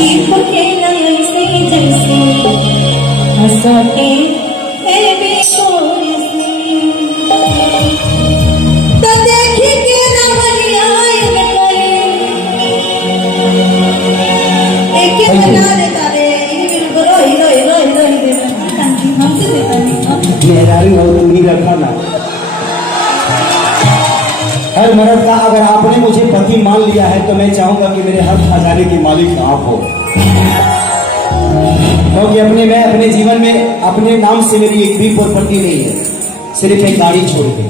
छिप खेला ऐसे जैसे हंसते ए बेशोर से तो देखी के नवरिया करे एक बना देता रे हीरो हीरो हीरो हीरो हमसे देता नहीं मेरा नहीं रखा ना हर मर्द का अगर आपने मुझे पति मान लिया है तो मैं चाहूंगा कि मेरे हर खजाने की मालिक आप हो, क्योंकि मैं अपने जीवन में अपने नाम से मेरी एक भी प्रॉपर्टी नहीं है, सिर्फ एक गाड़ी छोड़ के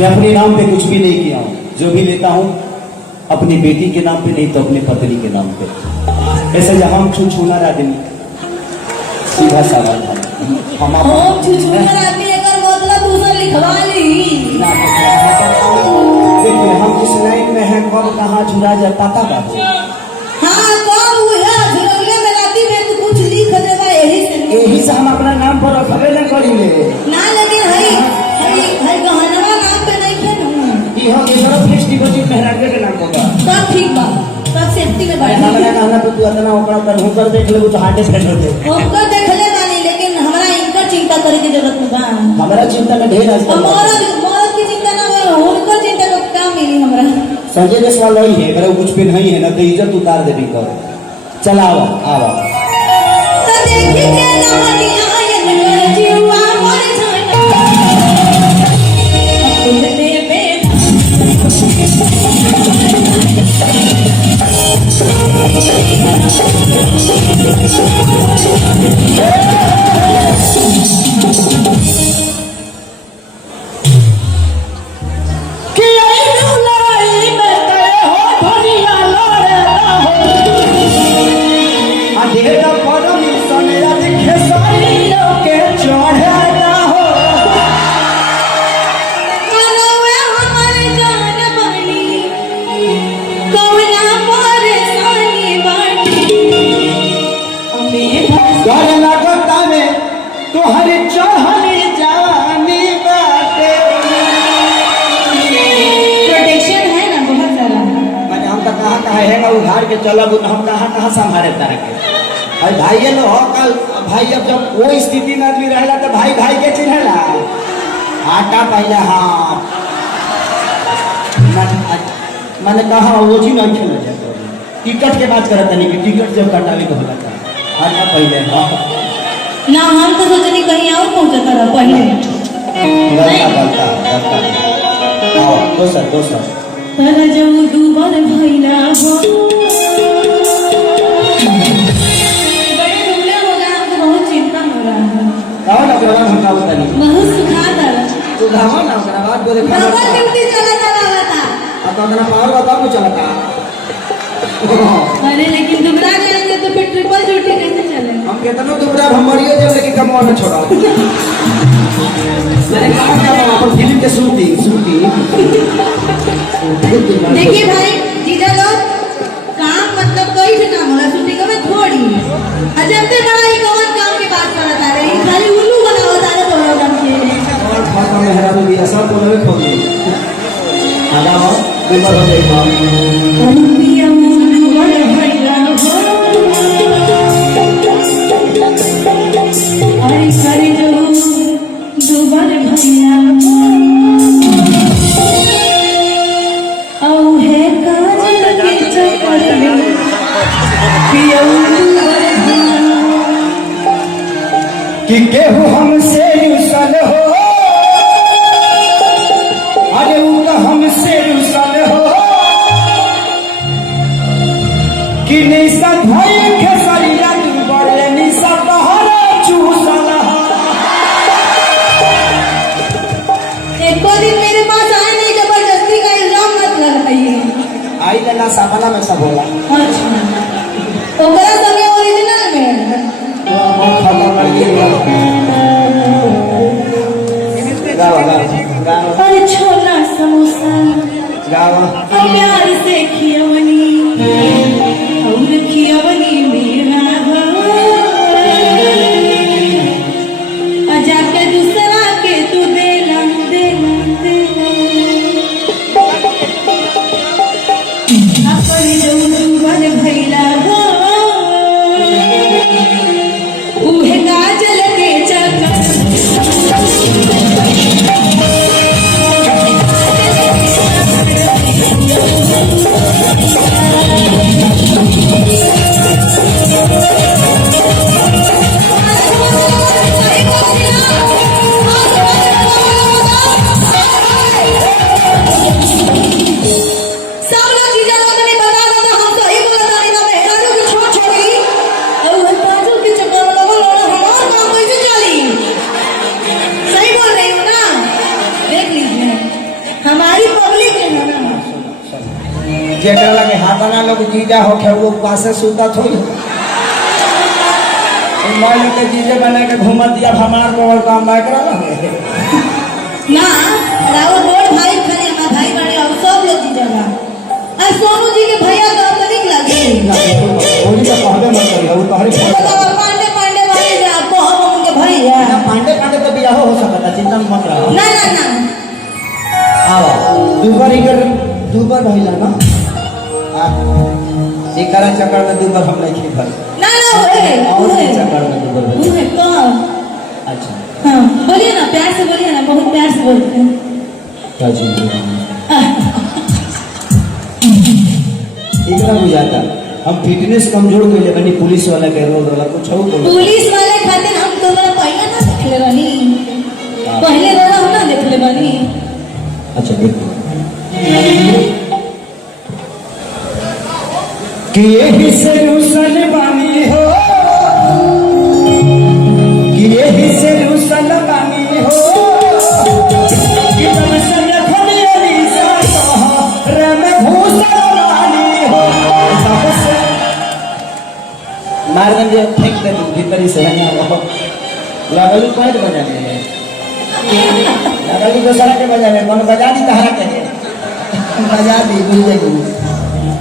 मैं अपने नाम पे कुछ भी नहीं किया हूँ। जो भी लेता हूँ अपनी बेटी के नाम पे, नहीं तो अपने पत्नी के नाम पे। ऐसे जहां हम छूछूना आदमी सीधा सवाल हम देखिए हम किस लाइन में हैं, कब कहाँ झुरा जाता था बाबू। हाँ कब हुआ झुरगले में राती में तो कुछ लिख देवा यही से हम अपना नाम पर रखबे न करिले ना, लेकिन हई गहनवा नाम पे नहीं थे ना, ई हो के जरा फिक्स डिपॉजिट मेहराज के नाम पर सब ठीक बा, सब सेफ्टी में बैठा। हमरा कहना तो तू इतना ओकरा कर हूं कर देख ले तो हार्ट अटैक होते ओकर देख ले मानी, लेकिन हमरा इनकर चिंता करे की जरूरत नहीं बा। हमरा चिंता में ढेर आजकल मौत की चिंता ना हो, उनकर चिंता का काम मिली हमरा। संजय जसवाल वही है, अगर कुछ पे नहीं है ना तो इज्जत उतार दे भी कर। चल आओ आओ तो देखी के नवरिया ये जीवा मर जाना खुलने में उधार के चलब हम कहाँ संभाले तरह के भाई लो कल भाई अब जब वो स्थिति में आदमी रहेला तो भाई भाई के चिन्हला आटा पहले। हाँ मैंने कहा वो जी नहीं खेला जाता, टिकट के बात करता नहीं कि टिकट जब कटावे को होला था आटा पहले। हाँ ना हम तो सोचनी कहीं और पहुंचता रहा पहले दोसर पर जब डूबल भइला हो बड़े डूबले हो गए, हमको बहुत चिंता हो रहा है। कौन अगला हम का बता नहीं बहुत सुखाता तू धावा ना ओकरा बात बोले डबल ड्यूटी चलता रहता अब तो ना पावर बता को चलता। अरे लेकिन दुबरा जाएंगे तो फिर ट्रिपल ड्यूटी कैसे चलेगा? हम कितना दुबरा हम मरिए जब लेकिन कमवा ना छोड़ा। मैंने कहा क्या अपन फिल्म के शूटिंग देखिए भाई जीजा लोग, काम मतलब कोई भी काम होला शूटिंग में थोड़ी अजंते बड़ा ही कौन काम की बात कर रहा है, खाली उल्लू बना होता है तो लोग के और खाता में हरा भी ऐसा बोले खोल दे आधा हो नंबर हो जाएगा अंबिया मुंडू बड़े भैया हो आई सारी जो दुबर भैया औ है काजल के चक्कर में कि केहू हमसे रुसल हो, अरे उनका हमसे रुसल हो कि निशा भाई खेसरिया तू बड़े निशा तहरा चूसल। एक दिन मेरे पास आए नहीं, जबरदस्ती का इल्जाम मत लगाइए। आई लेना सामना में सब होला अच्छा ओकरा संगे ओरिजिनल में तो हम खाता कर दिए गावा अरे छोला समोसा गावा प्यार से खियवनी और खियवनी मेरा जाके दूसरा के तू देला देला देला अपने जो भैला हो जेकरा लगे हाथना लोग जीजा हो खे वो पासे सुता थोड़ी मैं लोग के जीजे बना के घूमत दिया हमार को और काम ना करा लगे ना राहुल बोल भाई खने हमारा भाई बड़े और सब लोग जीजा बा और सोनू जी के भैया तो तनिक लगे होली का कहबे मत करिए वो तोहरे तो बाबा पांडे पांडे वाले जे आपको हम उनके भैया ना पांडे पांडे तो बियाह हो सकता चिंता मत रहो ना ना ना आओ दुबर भइला ना एकरा चक्कर में दू बार हम नहीं खी भर ना ना होए चक्कर में दुबर भइला वो है कौन अच्छा हाँ बोलिए ना प्यार से बोलिए ना बहुत प्यार से बोलते हैं क्या चीज इतना बुझाता हम फिटनेस कमजोर कइले बनी पुलिस वाला के रोल वाला कुछ हो बोलो पुलिस वाले खातिर हम तुम्हारा पहले ना देखले बनी पहले रोला हम ना देखले बनी अच्छा देखो कि यही से रुसल बानी हो कि यही से रुसल बानी हो कि तुम संग खलियाली सा कहो रे मैं घूसल बानी हो मार दे फेंक दे भीतरी से हन्या हो लागल पॉइंट बजाने में लागल दूसरा के बजाने कौन बजा दी तहरा के बजा दी भूल गई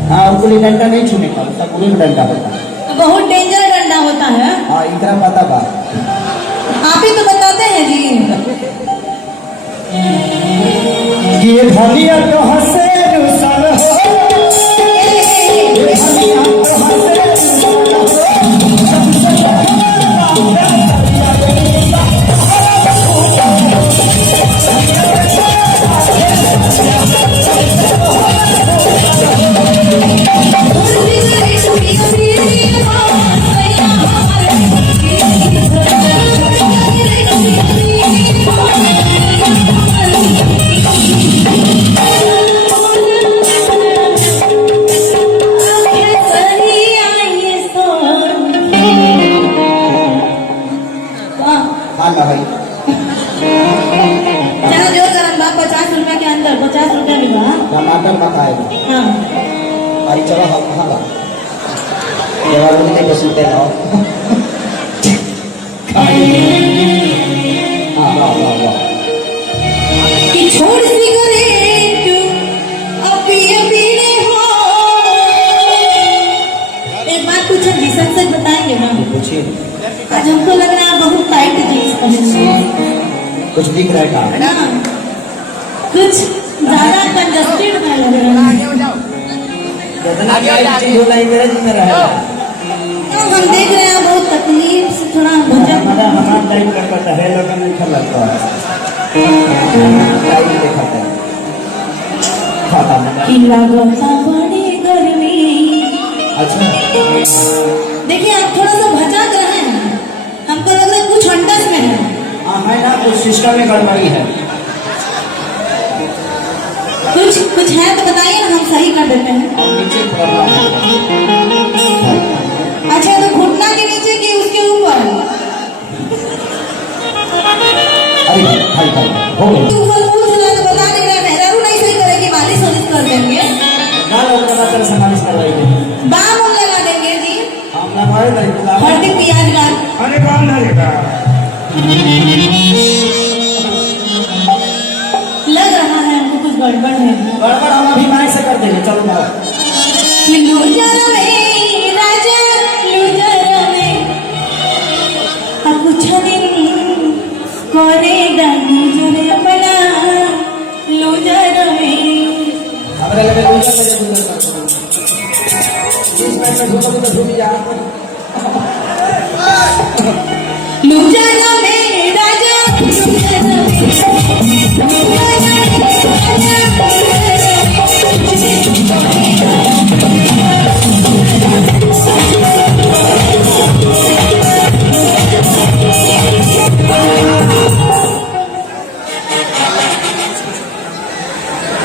हाँ गुल्ली डंडा नहीं छूने का उसका गुल्ली डंडा होता है बहुत डेंजर डंडा होता है हाँ इतना पता बा आप ही तो बताते हैं जी कि ये धनिया तो हंसे रुसल हो ये धनिया तो हंसे रुसल हो हाँ भाई चलो जो करम बा 50 रुपए के अंदर 50 रुपए में बा टमाटर पकाएगा हाँ आई चलो हम कहाँ बा जवाब नहीं बसूते ना हाँ वाह वाह वाह कि छोड़ सिगरेट अभी अभी ने हो एक बात पूछो जी सच बताएंगे ना पूछिए आज हमको लग रहा है बहुत टाइट जींस पहने कुछ दिख रहा है का ना कुछ ज्यादा कंजस्टेड में लग रहा है कितना चीज होला मेरे जी में रहा तो हम देख रहे हैं बहुत तकलीफ से थोड़ा भजन हमारा हमारा टाइम कर पता है लोगों में अच्छा लगता है टाइम दिखाता है खाता है की लागता बड़ी गर्मी अच्छा देखिए आप थोड़ा सा भटक रहे हैं हमको लग रहा है कुछ अंडस में है हाँ है ना कुछ सिस्टम में गड़बड़ी है कुछ है तो बताइए ना हम सही कर देते हैं और नीचे प्रॉब्लम है अच्छा तो घुटना के नीचे कि उसके ऊपर अरे भाई भाई हो गया ऊपर पूछ रहा तो बता नहीं रहा मेहरारू नहीं सही करेगी मालिश वालिश कर देंगे ना लोग का तरह से मालिश करवाएंगे बाम हम लगा देंगे जी हम ना मारे नहीं हल्दी प्याज डाल अरे कौन धरेगा लग रहा है हमको कुछ गड़बड़ है गड़बड़ हम अभी माइक से कर देंगे चलो ना कि लूजर में राजा लूजर में अब कुछ दिन करेगा लूजर अपना लूजर में हमारे लगे लूजर में इस मैच में झूठ तो झूठ जा लूजर में राजा लूजर में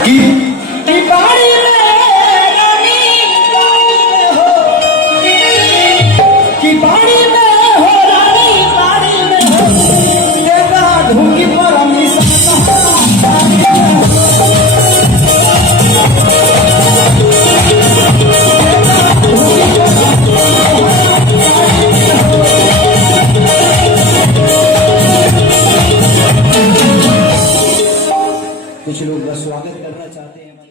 कि बाड़ी में रानी हो कि बाड़ी में हो रानी बाड़ी में हो तेरा ढूंगी पर हमेशा कुछ लोग का स्वागत करना चाहते हैं।